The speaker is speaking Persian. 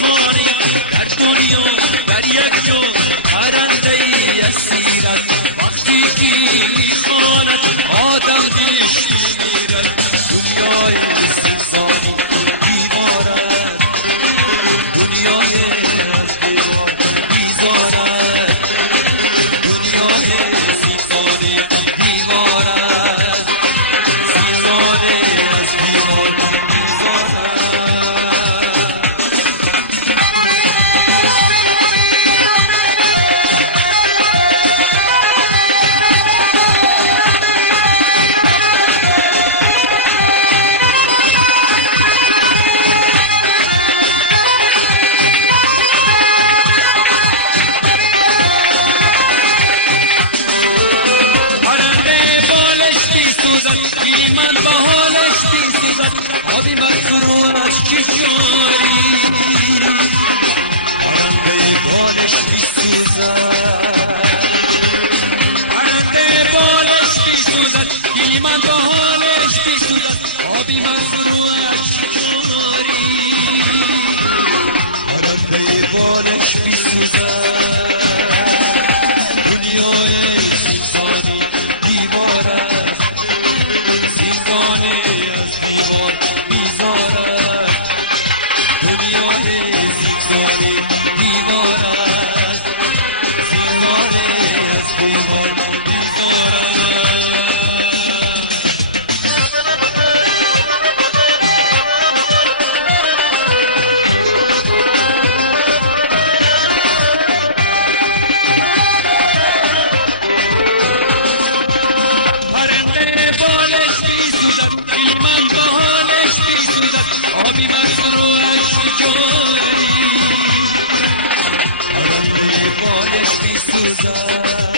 خانه در دنیا در یک جا پرنده ای اسیرد وقتی که میخواند آدم دلش میمیرد دنیای سیمساری دیوارد دنیای از دیوار بیزارد دنیای سیمساری دیوارد سیمساری از دیوار بیزارد من با حالش بیسوزد آبی مکروهش که جاری پرنده بالش بیسوزد پرنده بالش بیسوزد من با حالش بیسوزد آبی مکروهش که جاری پرنده بالش بیسوزد دنیای سیمساری دیوارد سیمسانه از دیوار بیزارد دنیای سیمسانه دیوارد سیمسانه از دیوار بیزارد پرنده بالش بیسوزد من با حالش بیسوزد آبی مکروهش که جاری پرنده بالش بیسوزد